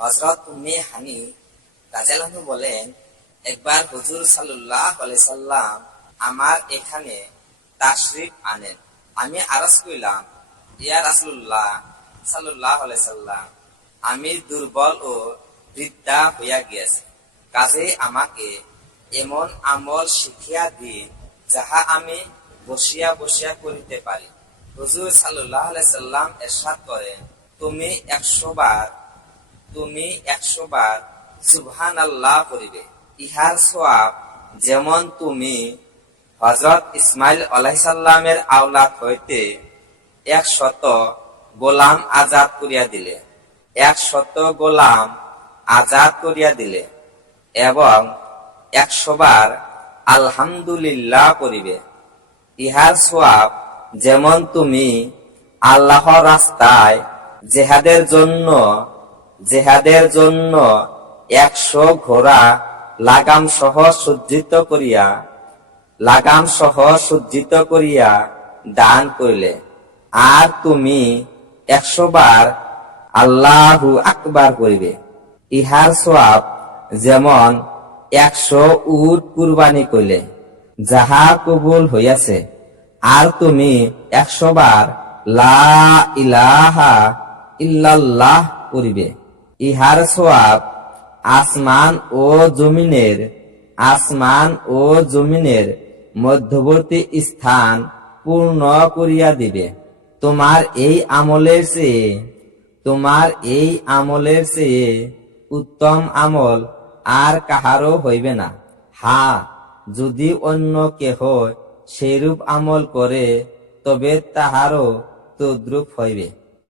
হজরত উম্মে হানি রাজালাহু বলেন, একবার হুজুর সাল্লাহ সাল্লাম আমার এখানে তাশরিফ আনেন। আমি আরজ কইলাম, ইয়া রাসুল্লাহ সাল্লাহ সাল্লাম, আমি দুর্বল ও বৃদ্ধা হইয়া গিয়াছি। কাজে আমাকে এমন আমল শিখিয়া দিন যাহা আমি বসিয়া বসিয়া করিতে পারি। হুজুর সাল্লাহ সাল্লাম এরশাদ করেন, তুমি একশো বার তুমি একশো বার সুবহান আল্লাহ করিবে। ইহার সোয়াব যেমন তুমি হজরত ইসমাইল আলাইসাল্লামের আওলাদ হইতে এক শত গোলাম আজাদ করিয়া দিলে এক শত গোলাম আজাদ করিয়া দিলে এবং একশো বার আলহামদুলিল্লাহ করিবে। ইহার সোয়াব যেমন তুমি আল্লাহর রাস্তায় জেহাদের জন্য জেহাদের জন্য একশো ঘোড়া লাগাম সহ সজ্জিত করিয়া, লাগাম সহ সজ্জিত করিয়া দান করিলে। আর তুমি একশো বার আল্লাহু আকবার করিবে। ইহার সোয়াব যেমন একশো উট কুরবানি করিলে যাহা কবুল হইয়াছে। আর তুমি একশো বার লা ইলাহা ইল্লাল্লাহ করিবে। ইহার সোয়াব আসমান ও জমিনের, আসমান ও জমিনের মধ্যবর্তী স্থান পূর্ণ করিয়া দিবে। তোমার এই আমলের চেয়ে, তোমার এই আমলের চেয়ে উত্তম আমল আর কাহারও হইবে না। হা, যদি অন্য কেহ সেইরূপ আমল করে, তবে তাহারও তদ্রুপ হইবে।